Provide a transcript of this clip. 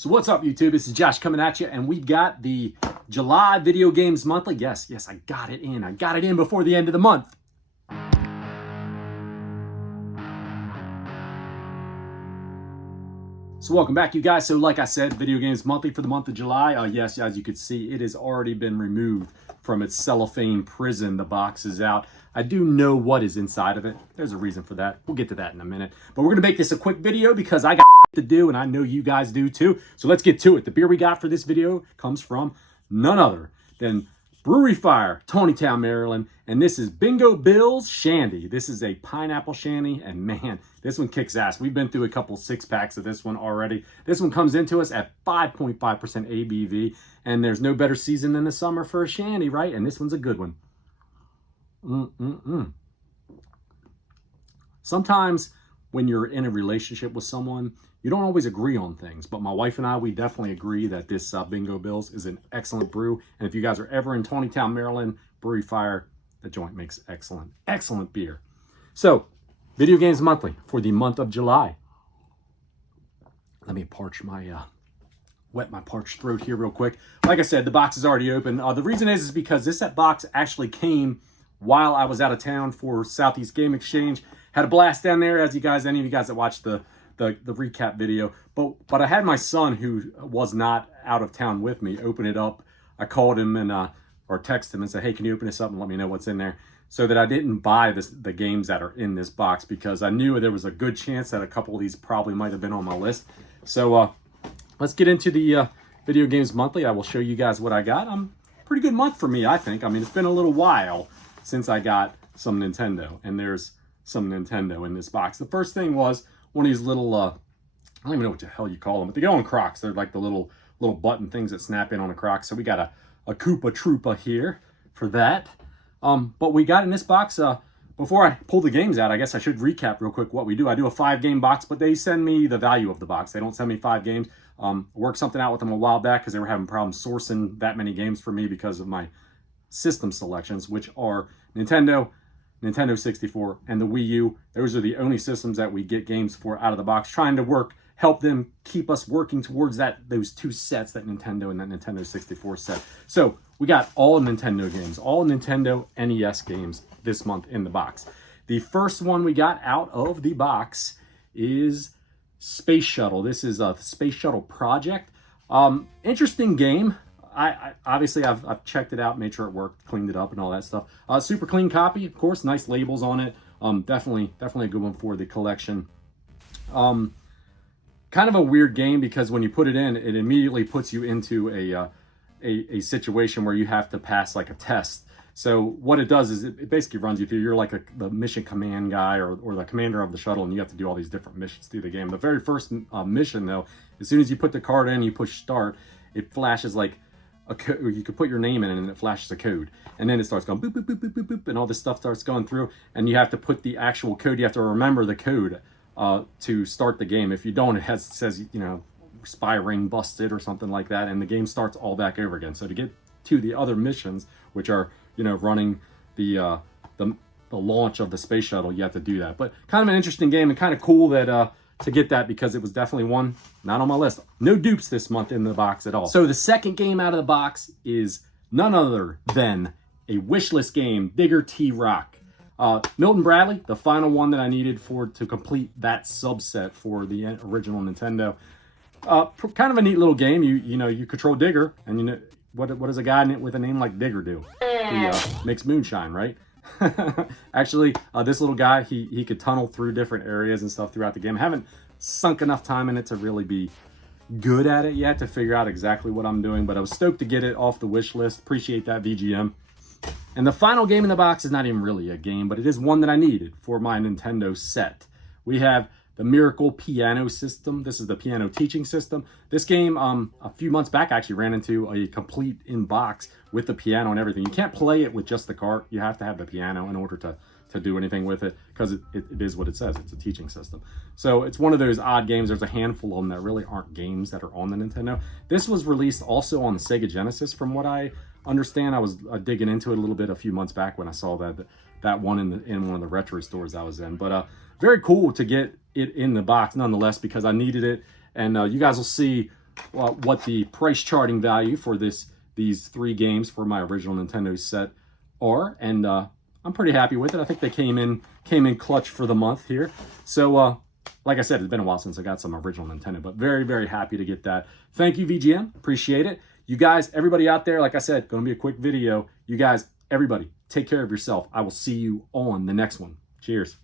So what's up, YouTube? This is Josh coming at you, and we've got the July Video Games Monthly. Yes, I got it in. I got it in before the end of the month. So welcome back, you guys. So like I said, Video Games Monthly for the month of July. Yes, as you can see, it has already been removed from its cellophane prison. The box is out. I do know what is inside of it. There's a reason for that. We'll get to that in a minute. But we're going to make this a quick video because I got to do, and I know you guys do too. So let's get to it. The beer we got for this video comes from none other than Brewery Fire, Taneytown, Maryland. And this is Bingo Bill's Shandy. This is a pineapple shandy, and man, this one kicks ass. We've been through a couple 6-packs of this one already. This one comes into us at 5.5% ABV, and there's no better season than the summer for a shandy, right? And this one's a good one. Sometimes when you're in a relationship with someone, you don't always agree on things, but my wife and I, we definitely agree that this Bingo Bill's is an excellent brew. And if you guys are ever in Taneytown, Maryland, Brewery Fire, the joint makes excellent beer. So, Video Games Monthly for the month of July. Let me parch my, wet my parched throat here real quick. Like I said, the box is already open. The reason is because this box actually came while I was out of town for Southeast Game Exchange. Had a blast down there, as any of you guys that watched the recap video. But I had my son, who was not out of town with me, open it up. I called him and or texted him and said, hey, can you open this up and let me know what's in there? So that I didn't buy the games that are in this box, because I knew there was a good chance that a couple of these probably might have been on my list. So let's get into the Video Games Monthly. I will show you guys what I got. Pretty good month for me, I think. I mean, it's been a little while since I got some Nintendo, and there's some Nintendo in this box. The first thing was one of these little, I don't even know what the hell you call them, but they go on Crocs. They're like the little button things that snap in on a Croc. So we got a Koopa Troopa here for that. But we got in this box, before I pull the games out, I guess I should recap real quick what we do. I do a 5-game box, but they send me the value of the box. They don't send me 5 games. Worked something out with them a while back because they were having problems sourcing that many games for me because of my system selections, which are Nintendo 64, and the Wii U. Those are the only systems that we get games for out of the box, trying to help them keep us working towards those 2 sets, that Nintendo and that Nintendo 64 set. So we got all Nintendo games, all Nintendo NES games this month in the box. The first one we got out of the box is Space Shuttle. This is a Space Shuttle Project. Interesting game. Obviously I've checked it out, made sure it worked, cleaned it up and all that stuff. Super clean copy, of course, nice labels on it. Definitely a good one for the collection. Kind of a weird game because when you put it in, it immediately puts you into a situation where you have to pass like a test. So what it does is it basically runs you through. You're like the mission command guy or the commander of the shuttle, and you have to do all these different missions through the game. The very first mission, though, as soon as you put the card in, you push start, it flashes like a code. You could put your name in it and it flashes a code, and then it starts going boop boop boop boop boop boop, and all this stuff starts going through, and you have to put the actual code. You have to remember the code to start the game. If you don't, it says spy ring busted or something like that, and the game starts all back over again. So to get to the other missions, which are running the launch of the space shuttle, you have to do that. But kind of an interesting game, and kind of cool that to get that, because it was definitely one not on my list. No dupes this month in the box at all. So the second game out of the box is none other than a wishlist game, Digger T-Rock. Milton Bradley, the final one that I needed to complete that subset for the original Nintendo. Kind of a neat little game. You control Digger, and what does a guy with a name like Digger do? He makes moonshine, right? Actually, this little guy, he could tunnel through different areas and stuff throughout the game. I haven't sunk enough time in it to really be good at it yet to figure out exactly what I'm doing, but I was stoked to get it off the wish list. Appreciate that, VGM. And the final game in the box is not even really a game, but it is one that I needed for my Nintendo set. We have the Miracle Piano System. This is the piano teaching system. This game, a few months back, I actually ran into a complete in-box with the piano and everything. You can't play it with just the cart. You have to have the piano in order to do anything with it, because it is what it says. It's a teaching system. So it's one of those odd games. There's a handful of them that really aren't games that are on the Nintendo. This was released also on the Sega Genesis, from what I understand. I was digging into it a little bit a few months back when I saw that one in one of the retro stores I was in. But very cool to get it in the box nonetheless, because I needed it. And you guys will see what the price charting value for these 3 games for my original Nintendo set are, and I'm pretty happy with it. I think they came in clutch for the month here. So like I said, it's been a while since I got some original Nintendo, but very, very happy to get that. Thank you, VGM. Appreciate it. You guys, everybody out there, like I said, going to be a quick video. You guys, everybody, take care of yourself. I will see you on the next one. Cheers.